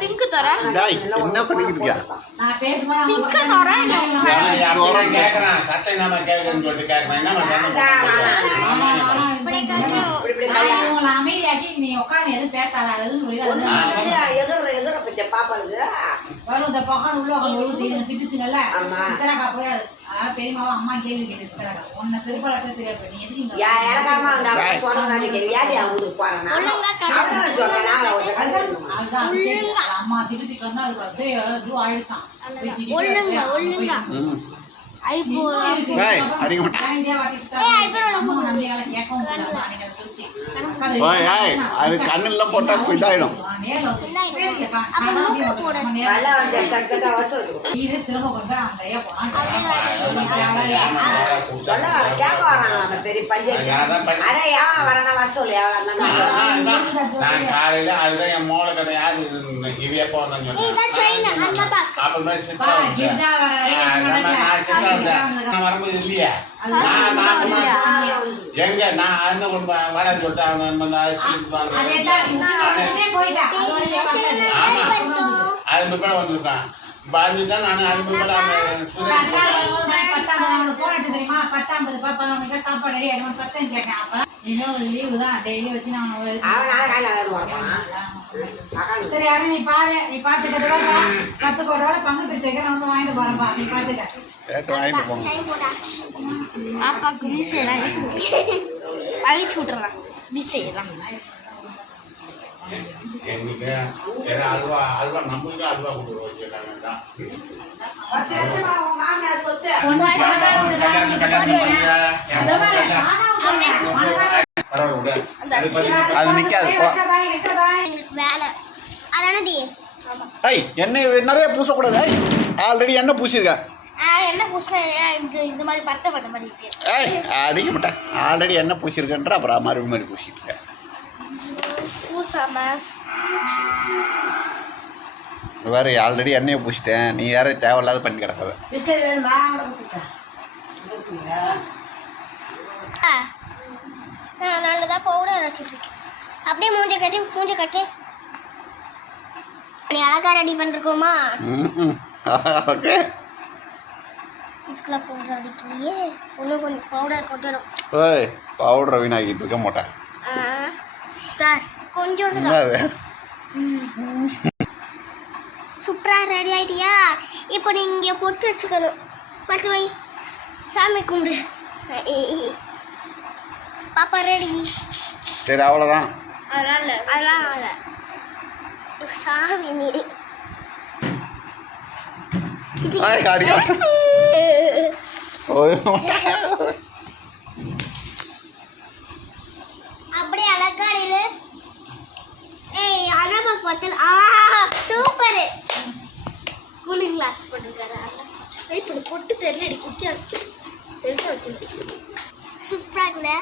pink தர என்ன பண்ணிக்கிட்டு நான் பேசுமா பிங்க் தர யாரோ கேக்குறான் சட்டை நாம கேக்குன்னு சொல்லிட்டு கேக்குறேன் என்ன பண்றாங்க அமைதியாக்கி நீ உட்கார்ந்து எதுவும் பேசாத எதிர பத்தி பாப்பாளுக்கு வரும் இந்த பக்கம் உள்ள ஒழுங்கு திட்டுச்சுங்கல்ல சித்தராக்கா போய் பெரியமாவா அம்மா கேள்வி கேட்டு சித்தராக்கா உன்னை சிறுபால் அடிச்சா சரியா போய் எதுக்கு அம்மா திட்டு வந்தா அதுக்கு அப்படியே இதுவும் ஆயிடுச்சான் அது கண்ணுல போட்டா இதாயிடும் காலையில அதுதான் என் மோளை கிடையாது இவியப்பா வரும்போது இல்லையா எங்க நான் அண்ணன் கொண்டு வட சொல்லிட்டு அது கூட வந்திருக்கான் பாதிதான் நான் அது கூட சாப்பாடு கேட்டேன் அப்ப இன்னும் லீவு தான் டெய்லி வச்சு நான் சரி யாரும் நீ பாரு நீ பாத்துக்கிட்டு கத்துக்கோட பங்கு பிரிச்சு வைக்க வந்து வாங்கிட்டு போறப்பா நீ பாத்துக்க பாப்பாக்கு வீசலாம் அழிச்சு விட்டுறலாம் வீசலாம் அல்வா அல்வா நம்மளுக்கு அல்வா கொடுத்து வச்சுட்டாங்க எண்ணெய் நிறைய பூசக்கூடாது ஆல்ரெடி எண்ணெய் பூசிருக்கேன் இந்த மாதிரி பட்ட பட்ட மாதிரி அடிக்க மாட்டேன் ஆல்ரெடி எண்ணெய் பூசிருக்கேன்ற அப்புறம் மறுபடியும் பூசிட்டு இருக்கேன் வேறு ஆல்ரெடி எண்ணெயை பூசிட்டேன் நீ வேற தேவையில்லாத பண்ணி கிடக்காத நல்லதா பவுடர் வச்சுட்ருக்கேன் அப்படியே மூஞ்ச கட்டி நீ அழகா ரெடி பண்ணிருக்கோமா ஓகே இதுக்கெல்லாம் பவுடர் அடிக்கலையே இன்னும் கொஞ்சம் பவுடர் கொட்டணும் ஓய் பவுடரை வீணாக்கிட்டு இருக்க மாட்டேன் சார் கொஞ்சம் சூப்பராக ரெடி ஆகிட்டியா இப்போ நீங்கள் பொட்டு வச்சுக்கணும் பட்டு வை சாமி கும்பிடு பாப்பா ரெடி சரி அவ்வளோதான் அதெல்லாம் சாமி மீறி அப்படியே அழகாடிது ஏய் அண்ணா பார்த்தா சூப்பர் கூலிங் கிளாஸ் போட்டுருக்காரு இப்படி பொட்டு தெரியலடி குட்டி அடிச்சு பெருசாக வைக்கணும் சூப்பராக இருக்குல்ல